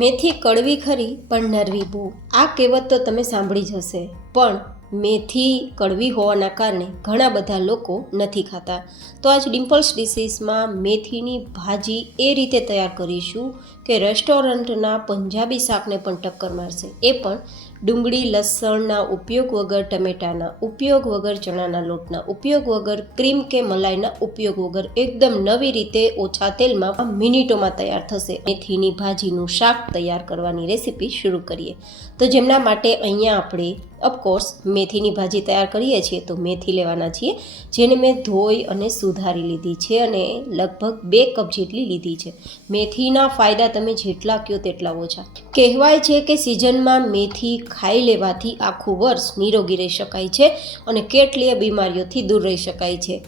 મેથી કડવી ખરી પણ નરવી બહુ. આ કહેવત તો તમે સાંભળી જ હશે, પણ મેથી કડવી હોવાના કારણે ઘણા બધા લોકો નથી ખાતા. તો આજ ડિમ્પલ્સ ડિશીસમાં મેથીની ભાજી એ રીતે તૈયાર કરીશું કે રેસ્ટોરન્ટના પંજાબી શાકને પણ ટક્કર મારશે. એ પણ ડુંગળી લસણના ઉપયોગ વગર, ટમેટાના ઉપયોગ વગર, ચણાના લોટના ઉપયોગ વગર, ક્રીમ કે મલાઈના ઉપયોગ વગર એકદમ નવી રીતે ઓછા તેલમાં મિનિટોમાં તૈયાર થશે. મેથીની ભાજીનું શાક તૈયાર કરવાની રેસીપી શરૂ કરીએ. તો જેમના માટે અહીંયા આપણે ઓફકોર્સ મેથીની ભાજી તૈયાર કરીએ છીએ તો મેથી લેવાના છીએ, જેને મેં ધોઈ અને સુધારી લીધી છે અને લગભગ 2 કપ જેટલી લીધી છે. મેથીના ફાયદા તમે જેટલા કહો તેટલા ઓછા. કહેવાય છે કે સિઝનમાં મેથી ખાઈ લેવાથી આખું વર્ષ નિરોગી રહી શકાય છે અને કેટલીય બીમારીઓથી દૂર રહી શકાય છે.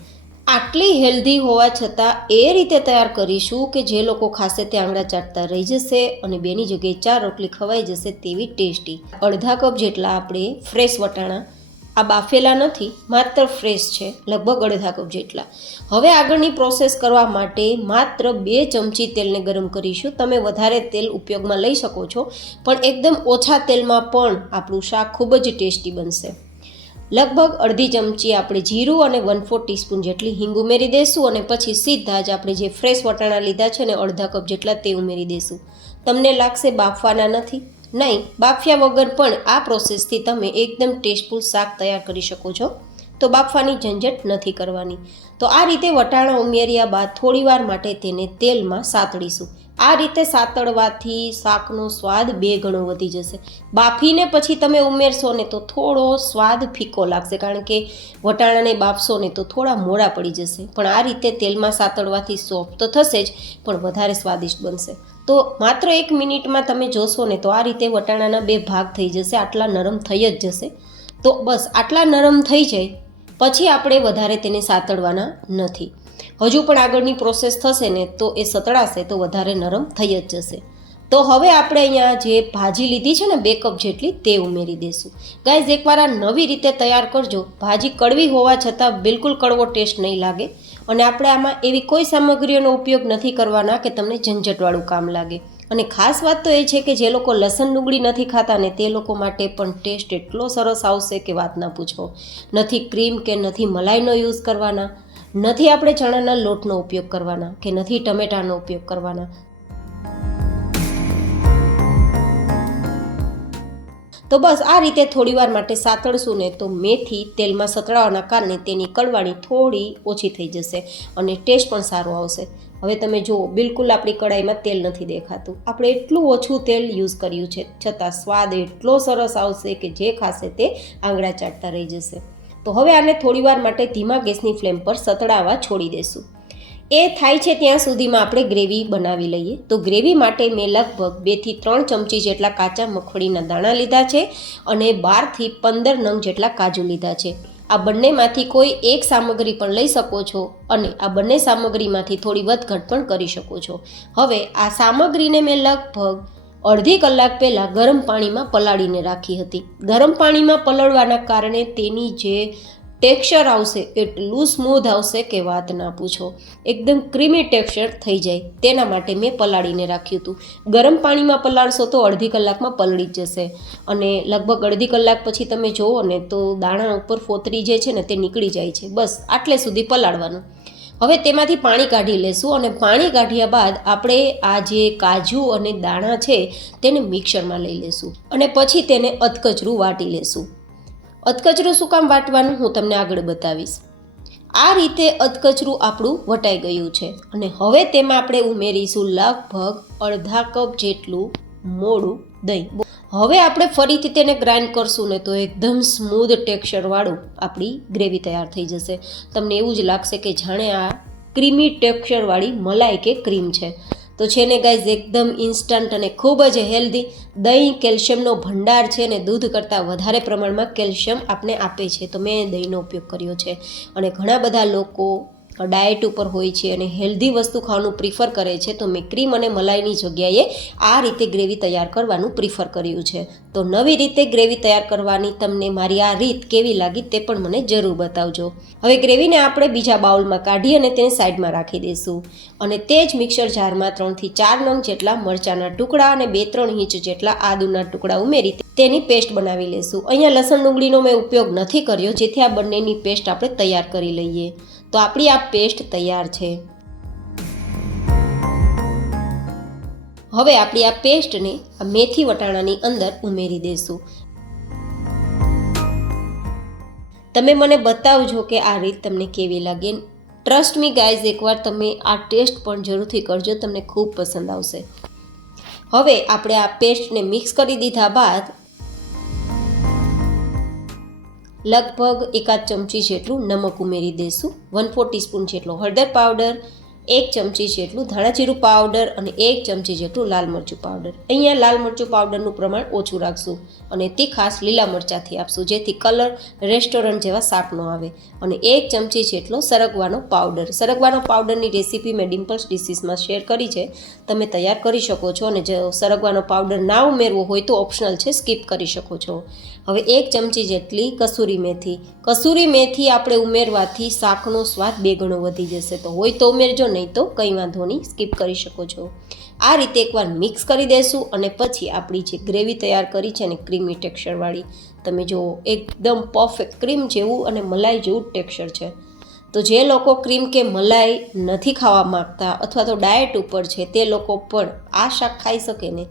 આટલી હેલ્ધી હોવા છતાં એ રીતે તૈયાર કરીશું કે જે લોકો ખાશે તે આંગળા ચાટતા રહી જશે અને બેની જગ્યાએ 4 રોટલી ખવાઈ જશે તેવી ટેસ્ટી. અડધા કપ જેટલા આપણે ફ્રેશ વટાણા, આ બાફેલા નથી, માત્ર ફ્રેશ છે, લગભગ અડધા કપ જેટલા. હવે આગળની પ્રોસેસ કરવા માટે માત્ર 2 ચમચી તેલને ગરમ કરીશું. તમે વધારે તેલ ઉપયોગમાં લઈ શકો છો, પણ એકદમ ઓછા તેલમાં પણ આપણું શાક ખૂબ જ ટેસ્ટી બનશે. લગભગ અડધી ચમચી આપણે જીરું અને 1/4 ટીસ્પૂન જેટલી હિંગ ઉમેરી દઈશું અને પછી સીધા જ આપણે જે ફ્રેશ વટાણા લીધા છે ને અડધા કપ જેટલા તે ઉમેરી દઈશું. તમને લાગશે બાફવાના નથી? નહીં, બાફ્યા વગર પણ આ પ્રોસેસથી તમે એકદમ ટેસ્ટફુલ શાક તૈયાર કરી શકો છો. તો બાફવાની ઝંઝટ નથી કરવાની. તો આ રીતે વટાણા ઉમેર્યા બાદ થોડીવાર માટે તેને તેલમાં સાતળીશું. આ રીતે સાતળવાથી શાકનો સ્વાદ 2 ગણો વધી જશે. બાફીને પછી તમે ઉમેરશો ને તો થોડો સ્વાદ ફીકો લાગશે, કારણ કે વટાણાને બાફશો ને તો થોડા મોડા પડી જશે. પણ આ રીતે તેલમાં સાતળવાથી સોફ્ટ તો થશે જ, પણ વધારે સ્વાદિષ્ટ બનશે. તો માત્ર 1 મિનિટમાં તમે જોશો ને તો આ રીતે વટાણાના 2 ભાગ થઈ જશે, આટલા નરમ થઈ જ જશે. તો બસ આટલા નરમ થઈ જાય પછી આપણે વધારે તેને સાતળવાના નથી. હજુ પણ આગળની પ્રોસેસ થશે ને તો એ સતળાશે તો વધારે નરમ થઈ જ જશે. તો હવે આપણે અહીંયા જે ભાજી લીધી છે ને 2 કપ જેટલી તે ઉમેરી દઈશું. ગાઈઝ, એકવાર આ નવી રીતે તૈયાર કરજો. ભાજી કડવી હોવા છતાં બિલકુલ કડવો ટેસ્ટ નહીં લાગે અને આપણે આમાં એવી કોઈ સામગ્રીઓનો ઉપયોગ નથી કરવાના કે તમને ઝંઝટવાળું કામ લાગે. અને ખાસ વાત તો એ છે કે જે લોકો લસણ ડુંગળી નથી ખાતા ને તે લોકો માટે પણ ટેસ્ટ એટલો સરસ આવશે કે વાત ના પૂછો. નથી ક્રીમ કે નથી મલાઈનો યુઝ કરવાના, નથી આપણે ચણાના લોટનો ઉપયોગ કરવાના કે નથી ટમેટાનો ઉપયોગ કરવાના. તો બસ આ રીતે થોડીવાર માટે સાતળશું ને તો મેથી તેલમાં સતળાવાના કારણે તેની કડવાણી થોડી ઓછી થઈ જશે અને ટેસ્ટ પણ સારો આવશે. હવે તમે જુઓ, બિલકુલ આપણી કઢાઈમાં તેલ નથી દેખાતું. આપણે એટલું ઓછું તેલ યુઝ કર્યું છે, છતાં સ્વાદ એટલો સરસ આવશે કે જે ખાશે તે આંગળા ચાટતા રહી જશે. તો હવે આને થોડીવાર માટે ધીમા ગેસની ફ્લેમ પર સતળાવા છોડી દઈશું. એ થાય છે ત્યાં સુધીમાં આપણે ગ્રેવી બનાવી લઈએ. તો ગ્રેવી માટે મેં લગભગ 2 થી 3 ચમચી જેટલા કાચા મગફળીના દાણા લીધા છે અને 12 થી 15 નંગ જેટલા કાજુ લીધા છે. આ બંનેમાંથી કોઈ એક સામગ્રી પણ લઈ શકો છો અને આ બંને સામગ્રીમાંથી થોડી વધઘટ પણ કરી શકો છો. હવે આ સામગ્રીને મેં લગભગ અડધી કલાક પહેલાં ગરમ પાણીમાં પલાળીને રાખી હતી. ગરમ પાણીમાં પલળવાના કારણે તેની જે ટેક્સચર આવશે એટલું સ્મૂધ આવશે કે વાત ના પૂછો. એકદમ ક્રીમી ટેક્સચર થઈ જાય તેના માટે મેં પલાળીને રાખ્યું હતું. ગરમ પાણીમાં પલાળશો તો અડધી કલાકમાં પલળી જ જશે અને લગભગ અડધી કલાક પછી તમે જુઓ ને તો દાણા ઉપર ફોતરી જે છે ને તે નીકળી જાય છે. બસ આટલે સુધી પલાળવાનું. હવે તેમાંથી પાણી કાઢી લેશું અને પાણી કાઢ્યા બાદ આપણે આ જે કાજુ અને દાણા છે તેને મિક્સરમાં લઈ લેશું અને પછી તેને અધકચરું વાટી લેશું. અધકચરું શું કામ વાટવાનું હું તમને આગળ બતાવીશ. આ રીતે અધકચરું આપણું વટાઈ ગયું છે અને હવે તેમાં આપણે ઉમેરીશું લગભગ અડધા કપ જેટલું મોળું દહીં. હવે આપણે ફરીથી તેને ગ્રાઇન્ડ કરશું ને તો એકદમ સ્મૂધ ટેક્સચરવાળું આપણી ગ્રેવી તૈયાર થઈ જશે. તમને એવું જ લાગશે કે જાણે આ ક્રીમી ટેક્સચરવાળી મલાઈ કે ક્રીમ છે. તો છે ને ગાઈઝ, એકદમ ઇન્સ્ટન્ટ અને ખૂબ જ હેલ્ધી. દહીં કેલ્શિયમનો ભંડાર છે ને દૂધ કરતાં વધારે પ્રમાણમાં કેલ્શિયમ આપણે આપે છે. તો મેં દહીંનો ઉપયોગ કર્યો છે અને ઘણા બધા લોકો ડાયટ ઉપર હોય છે અને હેલ્ધી વસ્તુ ખાવાનું પ્રિફર કરે છે, તો મેં ક્રીમ અને મલાઈની જગ્યાએ આ રીતે ગ્રેવી તૈયાર કરવાનું પ્રિફર કર્યું છે. તો નવી રીતે ગ્રેવી તૈયાર કરવાની તમને મારી આ રીત કેવી લાગી તે પણ મને જરૂર બતાવજો. હવે ગ્રેવીને આપણે બીજા બાઉલમાં કાઢી અને તેને સાઈડમાં રાખી દઈશું અને તે જ મિક્સર જારમાં 3 થી 4 નંગ જેટલા મરચાંના ટુકડા અને 2-3 ઇંચ જેટલા આદુના ટુકડા ઉમેરી તેની પેસ્ટ બનાવી લેશું. અહીંયા લસણ ડુંગળીનો મેં ઉપયોગ નથી કર્યો, જેથી આ બંનેની પેસ્ટ આપણે તૈયાર કરી લઈએ. તો આપણી આ પેસ્ટ તૈયાર છે. હવે આપણી આ પેસ્ટને આ મેથી વટાણાની અંદર ઉમેરી દઈશું. તમે મને બતાવજો કે આ રીત તમને કેવી લાગે. ટ્રસ્ટ મી ગાઈઝ, એકવાર તમે આ ટેસ્ટ પણ જરૂરથી કરજો, તમને ખૂબ પસંદ આવશે. હવે આપણે આ પેસ્ટને મિક્સ કરી દીધા બાદ લગભગ 1 ચમચી જેટલું નમક ઉમેરી દઈશું, 1/4 ટીસ્પૂન જેટલો હળદર પાવડર, 1 ચમચી જેટલું ધાણા જીરું પાવડર અને 1 ચમચી જેટલું લાલ મરચું પાવડર. અહીંયા લાલ મરચું પાવડરનું પ્રમાણ ઓછું રાખશું અને તે ખાસ લીલા મરચાંથી આપશું, જેથી કલર રેસ્ટોરન્ટ જેવા શાક ન આવે. અને 1 ચમચી જેટલો સરગવાનો પાવડર. સરગવાનો પાવડરની રેસીપી મેં ડિમ્પલ્સ ડિશીસમાં શેર કરી છે, તમે તૈયાર કરી શકો છો. અને જો સરગવાનો પાવડર ના ઉમેરવો હોય તો ઓપ્શનલ છે, સ્કીપ કરી શકો છો. હવે 1 ચમચી જેટલી કસૂરી મેથી. કસૂરી મેથી આપણે ઉમેરવાથી શાકનો સ્વાદ 2 ગણો વધી જશે, તો હોય તો ઉમેરજો, નહીં તો કંઈ વાંધો નહીં, સ્કીપ કરી શકો છો. આ રીતે એકવાર મિક્સ કરી દેશું અને પછી આપણી જે ગ્રેવી તૈયાર કરી છે ને ક્રીમી ટેક્સચરવાળી, તમે જુઓ એકદમ પરફેક્ટ ક્રીમ જેવું અને મલાઈ જેવું ટેક્સચર છે. તો જે લોકો ક્રીમ કે મલાઈ નથી ખાવા માગતા અથવા તો ડાયટ ઉપર છે તે લોકો પણ આ શાક ખાઈ શકે ને,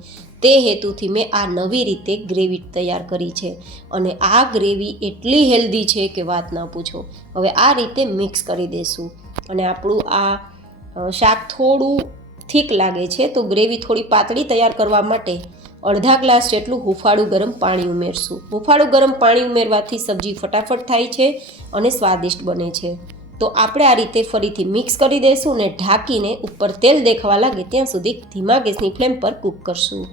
તે હેતુથી મેં આ નવી રીતે ગ્રેવી તૈયાર કરી છે. અને આ ગ્રેવી એટલી હેલ્ધી છે કે વાત ના પૂછો. હવે આ રીતે મિક્સ કરી દઈશું અને આપણું આ શાક થોડું થીક લાગે છે, તો ગ્રેવી થોડી પાતળી તૈયાર કરવા માટે અડધા ગ્લાસ જેટલું હુંફાળું ગરમ પાણી ઉમેરશું. હુંફાળું ગરમ પાણી ઉમેરવાથી સબ્જી ફટાફટ થાય છે અને સ્વાદિષ્ટ બને છે. તો આપણે આ રીતે ફરીથી મિક્સ કરી દઈશું અને ઢાંકીને ઉપર તેલ દેખાવા લાગે ત્યાં સુધી ધીમા ગેસની ફ્લેમ પર કૂક કરશું.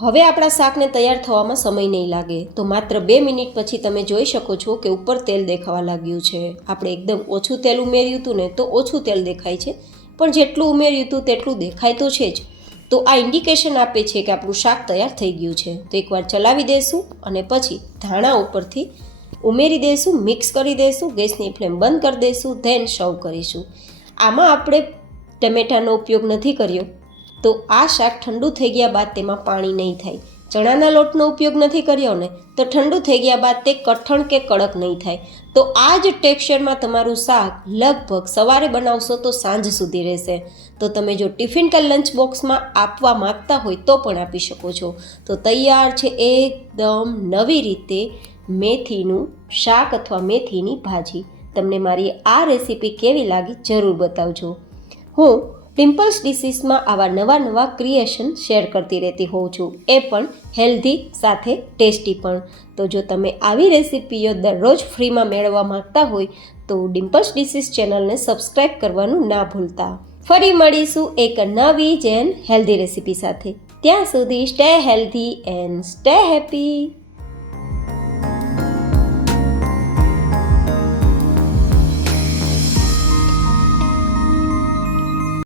હવે આપણા શાકને તૈયાર થવામાં સમય નહીં લાગે, તો માત્ર 2 મિનિટ પછી તમે જોઈ શકો છો કે ઉપર તેલ દેખાવા લાગ્યું છે. આપણે એકદમ ઓછું તેલ ઉમેર્યું હતું ને, તો ઓછું તેલ દેખાય છે, પણ જેટલું ઉમેર્યું હતું તેટલું દેખાય તો છે જ. તો આ ઇન્ડિકેશન આપે છે કે આપણું શાક તૈયાર થઈ ગયું છે. તો એકવાર ચલાવી દઈશું અને પછી ધાણા ઉપરથી ઉમેરી દઈશું, મિક્સ કરી દઈશું, ગેસની ફ્લેમ બંધ કરી દઈશું, ધેન સર્વ કરીશું. આમાં આપણે ટમેટાનો ઉપયોગ નથી કર્યો, તો આ શાક ઠંડુ થઈ ગયા બાદ તેમાં પાણી નહીં થાય. ચણાના લોટનો ઉપયોગ નથી કર્યો ને, તો ઠંડુ થઈ ગયા બાદ તે કઠણ કે કડક નહીં થાય. તો આ જ ટેક્સચરમાં તમારું શાક લગભગ સવારે બનાવશો તો સાંજ સુધી રહેશે. તો તમે જો ટિફિન કે લંચ બોક્સમાં આપવા માગતા હોય તો પણ આપી શકો છો. તો તૈયાર છે એકદમ નવી રીતે મેથીનું શાક અથવા મેથીની ભાજી. તમને મારી આ રેસીપી કેવી લાગી જરૂર બતાવજો. હું ડિમ્પલ્સ ડિશીસમાં આવા નવા ક્રિએશન શેર કરતી રહેતી હોઉં છું, એ પણ હેલ્ધી સાથે ટેસ્ટી પણ. તો જો તમે આવી રેસીપીઓ દરરોજ ફ્રીમાં મેળવવા માંગતા હોય તો ડિમ્પલ્સ ડિશીસ ચેનલને સબસ્ક્રાઈબ કરવાનું ના ભૂલતા. ફરી મળીશું એક નવી જ એન્ડ હેલ્ધી રેસીપી સાથે. ત્યાં સુધી stay healthy and stay happy.